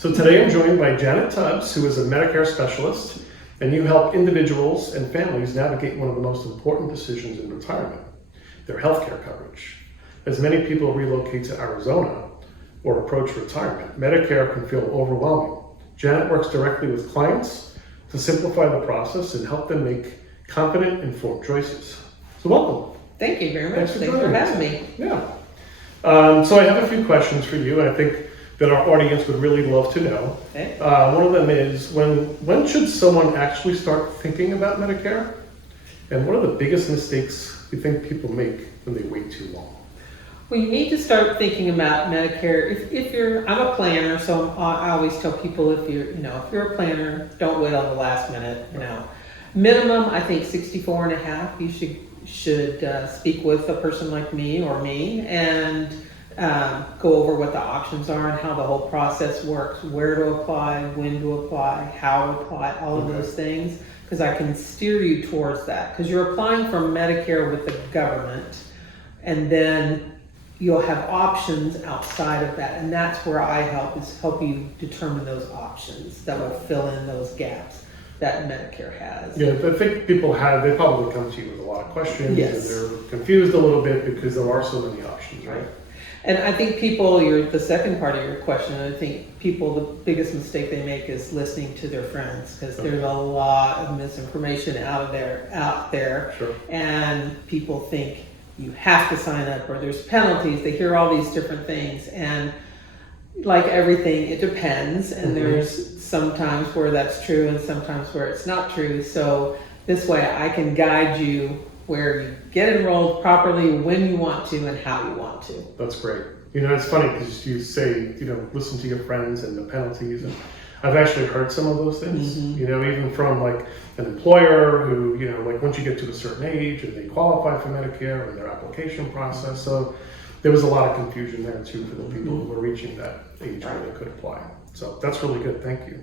So today I'm joined by Janet Tubbs, who is a Medicare specialist, and you help individuals and families navigate one of the most important decisions in retirement, their healthcare coverage. As many people relocate to Arizona or approach retirement, Medicare can feel overwhelming. Janet works directly with clients to simplify the process and help them make confident, informed choices. So welcome. Thank you very much. Thanks for having me. Yeah. So I have a few questions for you, and I think that our audience would really love to know. Okay. One of them is, when should someone actually start thinking about Medicare? And what are the biggest mistakes you think people make when they wait too long? Well, you need to start thinking about Medicare. If you're, I'm a planner, so I always tell people if you're a planner, don't wait on the last minute. Minimum, I think 64 and a half. You should speak with a person like me and go over what the options are and how the whole process works, where to apply, when to apply, how to apply, all of those things, because I can steer you towards that. Because you're applying for Medicare with the government, and then you'll have options outside of that, and that's where I help you determine those options that will fill in those gaps that Medicare has. Yeah, I think they probably come to you with a lot of questions, Yes. and they're confused a little bit because there are so many options, right? And I think the second part of your question, I think people, the biggest mistake they make is listening to their friends, because there's a lot of misinformation out there, Sure. and people think you have to sign up or there's penalties. They hear all these different things, and like everything, it depends, and there's sometimes where that's true and sometimes where it's not true. So this way I can guide you where you get enrolled properly, when you want to, and how you want to. That's great. It's funny because you say, listen to your friends and the penalties. And I've actually heard some of those things, even from like an employer who, like once you get to a certain age and they qualify for Medicare and their application process. So there was a lot of confusion there too for the people who were reaching that age where they could apply. So that's really good. Thank you.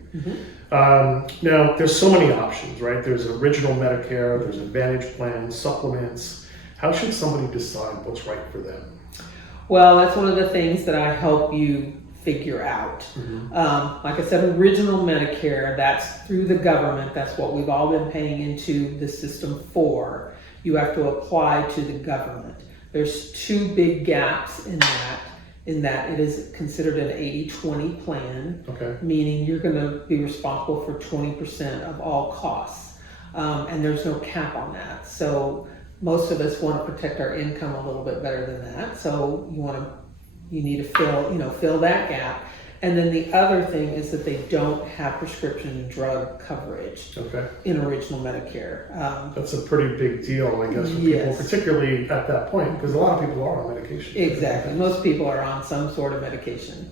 Now, there's so many options, right? There's original Medicare, there's Advantage plans, supplements. How should somebody decide what's right for them? Well, that's one of the things that I help you figure out. Like I said, original Medicare, that's through the government. That's what we've all been paying into the system for. You have to apply to the government. There's two big gaps in that it is considered an 80-20 plan, meaning you're going to be responsible for 20% of all costs, and there's no cap on that. So most of us want to protect our income a little bit better than that. So you need to fill that gap. And then the other thing is that they don't have prescription drug coverage in original Medicare. That's a pretty big deal, I guess, for people, particularly at that point, because a lot of people are on medication. Exactly. Most people are on some sort of medication,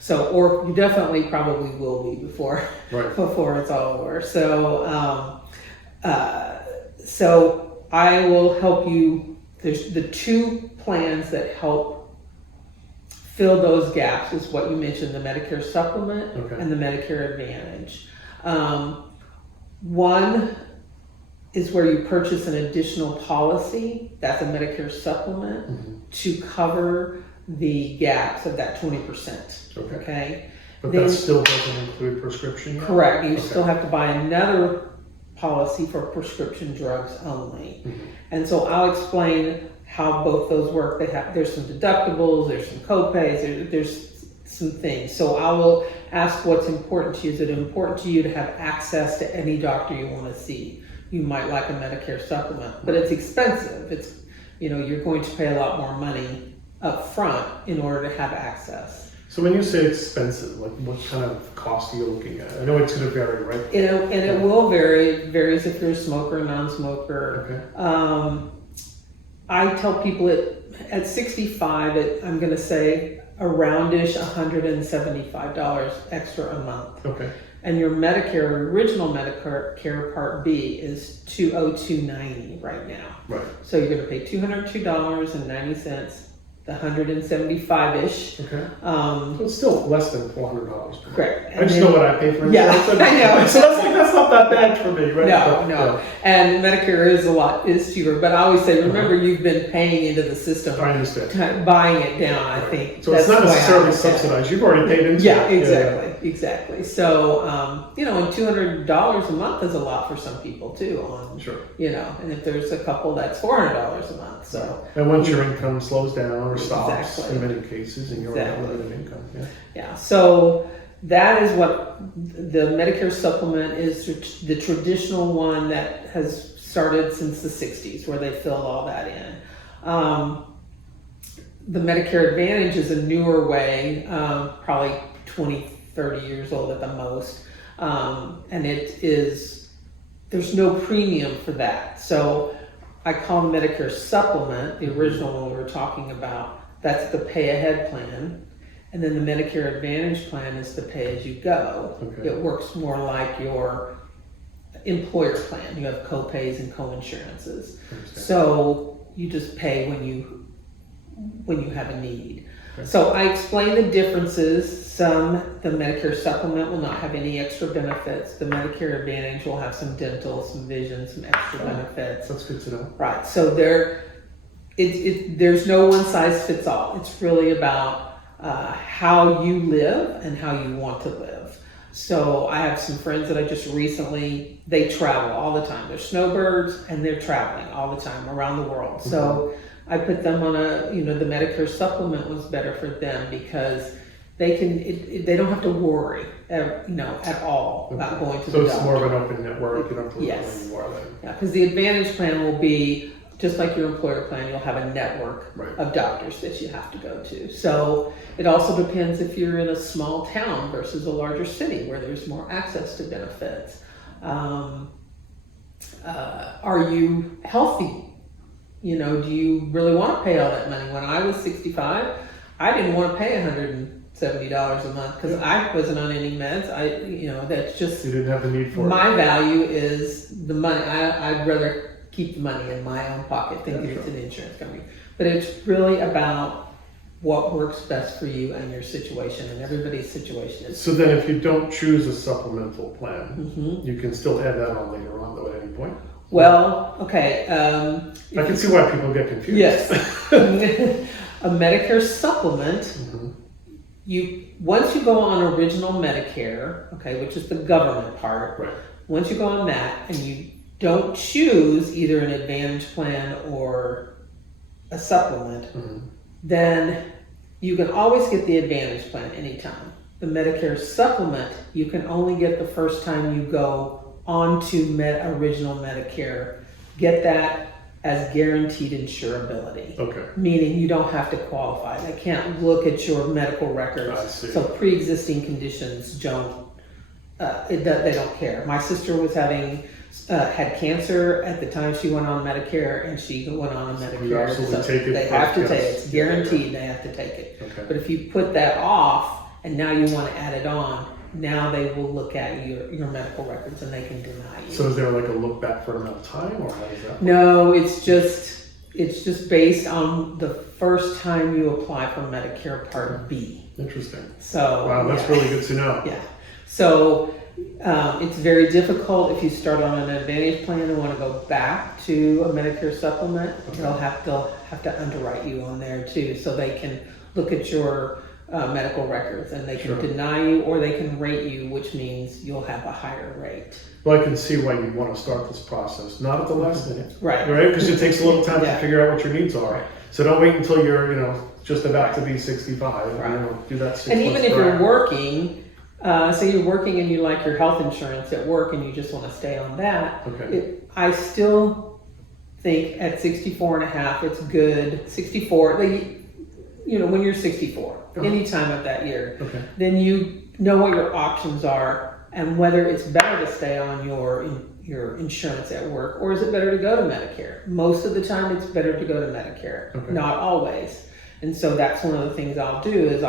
So, or you definitely probably will be before it's all over. So, so I will help you. There's the two plans that help fill those gaps is what you mentioned, the Medicare supplement and the Medicare Advantage. One is where you purchase an additional policy, that's a Medicare supplement, to cover the gaps of that 20%. But that still doesn't include prescription yet? Correct. You still have to buy another policy for prescription drugs only. And so I'll explain how both those work. There's some deductibles, there's some co-pays, there's some things. So I will ask what's important to you. Is it important to you to have access to any doctor you want to see? You might like a Medicare supplement, but it's expensive. It's, you're going to pay a lot more money up front in order to have access. So when you say expensive, like what kind of cost are you looking at? I know it's going to vary, right? It will vary. It varies if you're a smoker or non-smoker. I tell people at 65, I'm going to say aroundish $175 extra a month. And your Medicare, original Medicare Part B is $202.90 right now. So you're going to pay $202.90. The 175-ish. So it's still less than $400 per Correct. I just know what I pay for insurance. Yeah, I know. So that's not that bad for me, right? No. And Medicare is cheaper, but I always say, remember, you've been paying into the system. I understand. Buying it down, I think. So it's not necessarily subsidized. You've already paid into it. Yeah, exactly. exactly. So, you know, and $200 a month is a lot for some people too. Sure. You know, and if there's a couple, that's $400 a month. So. And once your income slows down or stops, Exactly. in many cases, and you're on limited income. Yeah. Yeah. So that is what the Medicare supplement is. The traditional one that has started since the 60s, where they filled all that in. The Medicare Advantage is a newer way, probably 20, 30 years old at the most. And it is, there's no premium for that. So I call Medicare Supplement, the original one we were talking about, that's the pay ahead plan. And then the Medicare Advantage plan is the pay as you go. Okay. It works more like your employer plan. You have co-pays and co-insurances. So you just pay when you have a need. Okay. So I explain the differences. The Medicare Supplement will not have any extra benefits. The Medicare Advantage will have some dental, some vision, some extra benefits. That's good to know. Right. So there's no one size fits all. It's really about how you live and how you want to live. So I have some friends that I just recently, they travel all the time. They're snowbirds and they're traveling all the time around the world. Mm-hmm. So I put them on the Medicare Supplement was better for them because they don't have to worry, at all about going to the doctor. So it's more of an open network. You don't have to yes. anymore then. Yeah, because the Advantage plan will be just like your employer plan. You'll have a network of doctors that you have to go to. So it also depends if you're in a small town versus a larger city where there's more access to benefits. Are you healthy? Do you really want to pay all that money? When I was 65, I didn't want to pay $170 a month because I wasn't on any meds. That's just... You didn't have the need for it. My value is the money. I'd rather keep the money in my own pocket than give it to the insurance company. But it's really about what works best for you and your situation, and everybody's situation is... So then if you don't choose a supplemental plan, you can still add that on later on, though, at any point? Well, okay. I can see why people get confused. Yes. A Medicare supplement, once you go on original Medicare, which is the government part, once you go on that and you don't choose either an Advantage plan or a supplement, then you can always get the Advantage plan anytime. The Medicare supplement, you can only get the first time you go onto original Medicare. Get that as guaranteed insurability. Okay. Meaning you don't have to qualify. They can't look at your medical records. I see. So pre-existing conditions don't, they don't care. My sister was had cancer at the time she went on Medicare, and she went on Medicare. You absolutely take it. They have to take it. It's guaranteed they have to take it. Okay. But if you put that off and now you want to add it on, now they will look at your medical records and they can deny you. So is there like a look back for an amount of time, or how does that work? No, it's just based on the first time you apply for Medicare Part B. Interesting. So wow, that's really good to know. Yeah. So it's very difficult if you start on an Advantage plan and want to go back to a Medicare supplement. Okay. They'll have to underwrite you on there too, so they can look at your medical records, and they can deny you or they can rate you, which means you'll have a higher rate. Well, I can see why you want to start this process, not at the last minute. Right. Because it takes a little time to figure out what your needs are. Right. So don't wait until you're, just about to be 65. Right. Do that 6 months. And even if you're working, say you're working and you like your health insurance at work and you just want to stay on that, I still think at 64 and a half, it's good. 64, when you're 64, any time of that year, then you know what your options are and whether it's better to stay on your insurance at work, or is it better to go to Medicare? Most of the time it's better to go to Medicare, not always. And so that's one of the things I'll do is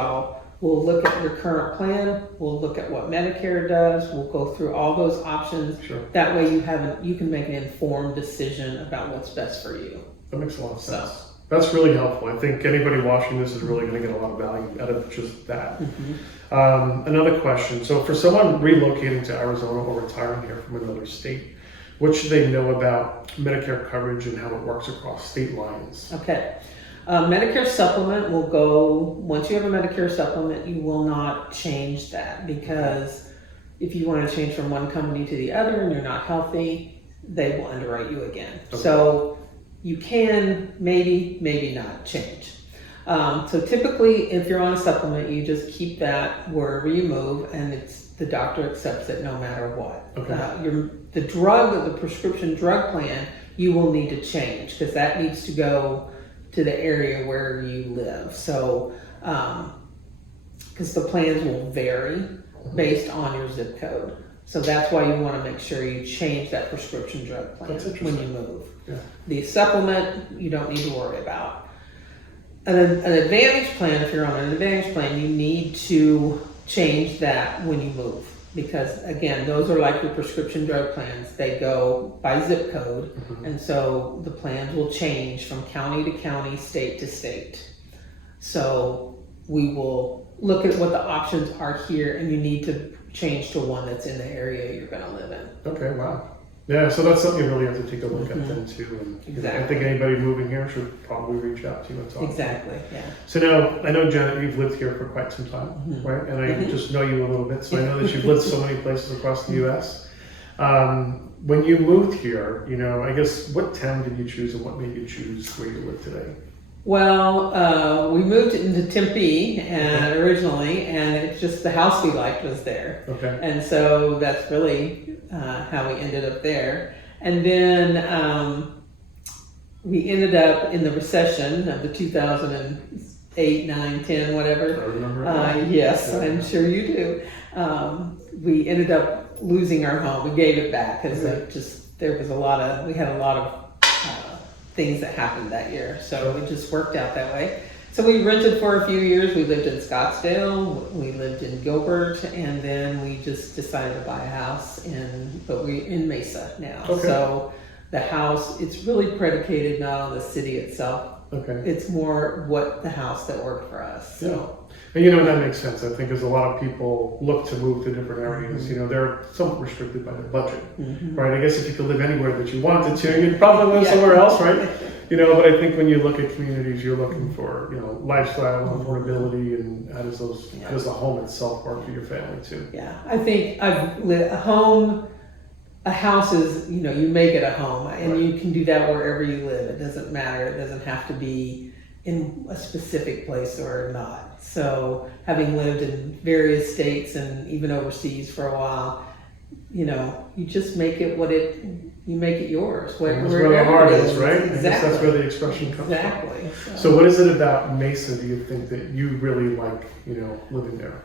we'll look at your current plan, we'll look at what Medicare does, we'll go through all those options. Sure. That way you can make an informed decision about what's best for you. That makes a lot of sense. So, that's really helpful. I think anybody watching this is really going to get a lot of value out of just that. Another question. So for someone relocating to Arizona or retiring here from another state, what should they know about Medicare coverage and how it works across state lines? Okay. Medicare supplement will go, once you have a Medicare supplement, you will not change that, because if you want to change from one company to the other and you're not healthy, they will underwrite you again. Okay. So you can maybe not change. So typically, if you're on a supplement, you just keep that wherever you move, and the doctor accepts it no matter what. Okay. The prescription drug plan, you will need to change, because that needs to go to the area where you live. So, because the plans will vary based on your zip code. So that's why you want to make sure you change that prescription drug plan when you move. Yeah. The supplement, you don't need to worry about. An advantage plan, if you're on an advantage plan, you need to change that when you move. Because again, those are like your prescription drug plans. They go by zip code, and so the plans will change from county to county, state to state. So we will look at what the options are here, and you need to change to one that's in the area you're going to live in. Okay, wow. Yeah, so that's something you really have to take a look at then too. And Exactly. I think anybody moving here should probably reach out to you and talk. Exactly, yeah. So now, I know, Janet, you've lived here for quite some time, right? And I just know you a little bit, so I know that you've lived so many places across the U.S. When you moved here, I guess, what town did you choose, and what made you choose where you live today? Well, we moved into Tempe originally, and it's just the house we liked was there. Okay. And so that's really how we ended up there. And then we ended up in the recession of the 2008, 9, 10, whatever. I remember it. Yes, Yeah. I'm sure you do. We ended up losing our home. We gave it back because we had a lot of things that happened that year. So it just worked out that way. So we rented for a few years. We lived in Scottsdale, we lived in Gilbert, and then we just decided to buy a house in Mesa now. Okay. So the house, it's really predicated not on the city itself. Okay. It's more what the house that worked for us. So. And that makes sense. I think as a lot of people look to move to different areas, they're somewhat restricted by their budget, right? I guess if you could live anywhere that you wanted to, you'd probably live somewhere else, right? But I think when you look at communities, you're looking for, lifestyle, affordability, and how does the home itself work for your family too? Yeah, I think a house is, you make it a home, and you can do that wherever you live. It doesn't matter. It doesn't have to be in a specific place or not. So having lived in various states and even overseas for a while, you just make it you make it yours. That's where the heart is, right? Exactly. I guess that's where the expression comes from. Exactly. So what is it about Mesa, do you think, that you really like, living there?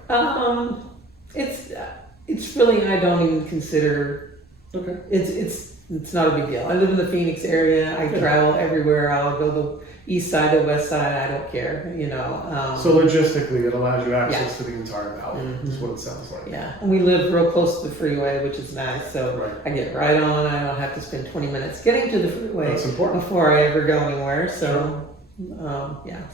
It's really, I don't even consider. Okay. It's not a big deal. I live in the Phoenix area. I travel everywhere. I'll go the east side to west side. I don't care, So logistically, it allows you access to the entire valley, is what it sounds like. Yeah, and we live real close to the freeway, which is nice. So Right. I get right on. I don't have to spend 20 minutes getting to the freeway That's important. before I ever go anywhere. So,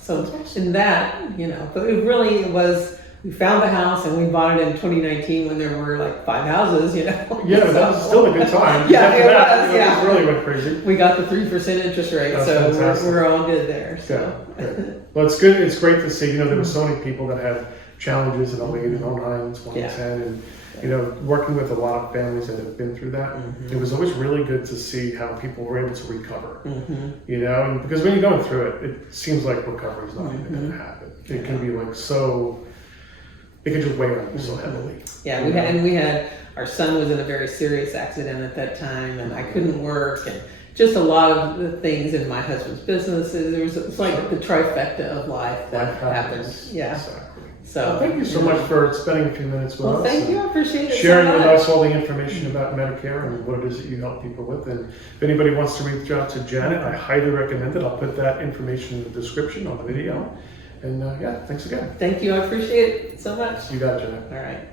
So in that, but it was. We found a house and we bought it in 2019 when there were like 5 houses, Yeah, but that was still a good time. Yeah, After it that, was, yeah. It really went crazy. We got the 3% interest rate, That's so fantastic. we're all good there. So. Good. Well, it's good. It's great to see. There were so many people that had challenges in 08 and 09, 2010, and working with a lot of families that have been through that. It was always really good to see how people were able to recover. And because when you're going through it, it seems like recovery is not even going to happen. It can be like so. It could just weigh on you so heavily. Yeah, we had our son was in a very serious accident at that time, and I couldn't work, and just a lot of the things in my husband's business. It's like the trifecta of life that happens. Yeah. Exactly. So well, thank you so much for spending a few minutes with us. Well, thank you. I appreciate it. Sharing so with much. us all the information about Medicare and what it is that you help people with. And if anybody wants to reach out to Janet, I highly recommend it. I'll put that information in the description on the video. And thanks again. Thank you. I appreciate it so much. You got it, Janet. All right.